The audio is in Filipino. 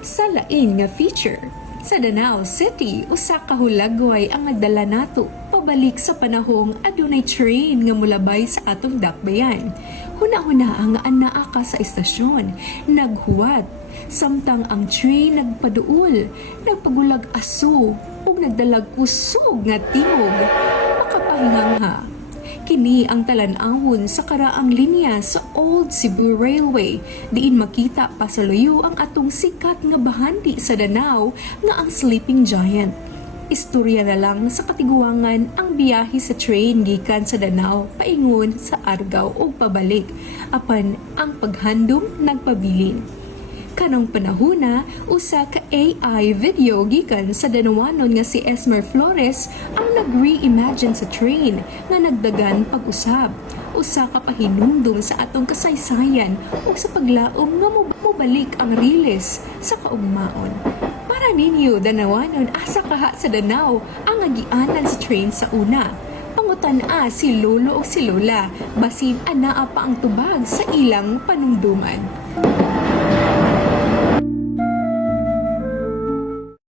Sa lain nga feature, sa Danao City, usa ka hulagway ang nagdala nato pabalik sa panahong adunay train nga mulabay sa atong dakbayan. Huna-huna ang anaa ka sa estasyon, naghuwat, samtang ang train nagpaduol, nagpagulag aso, ug nagdalag pusog nga tingog. Makapahingangha. Kini ang talan-awon sa karaang linya sa Old Cebu Railway, diin makita pa sa luyo ang atong sikat nga bahandi sa Danao nga ang Sleeping Giant. Istorya na lang sa katiguangan ang biyahe sa train gikan sa Danao paingon sa Argao ug pabalik, apan ang paghandom nagpabilin. Kanong panahona, usa ka AI video gikan sa Danawanon nga si Esmer Flores ang nag-reimagine sa train nga nagdagan pag-usab. Usa ka pahinumdum sa atong kasaysayan ug sa paglaom nga mobalik ang riles sa kaugmaon. Para ninyo, Danawanon, asa kaha sa Danao ang agianan sa train sa una. Pangutan-a si Lolo o si Lola, basin anaa pa ang tubag sa ilang panumduman.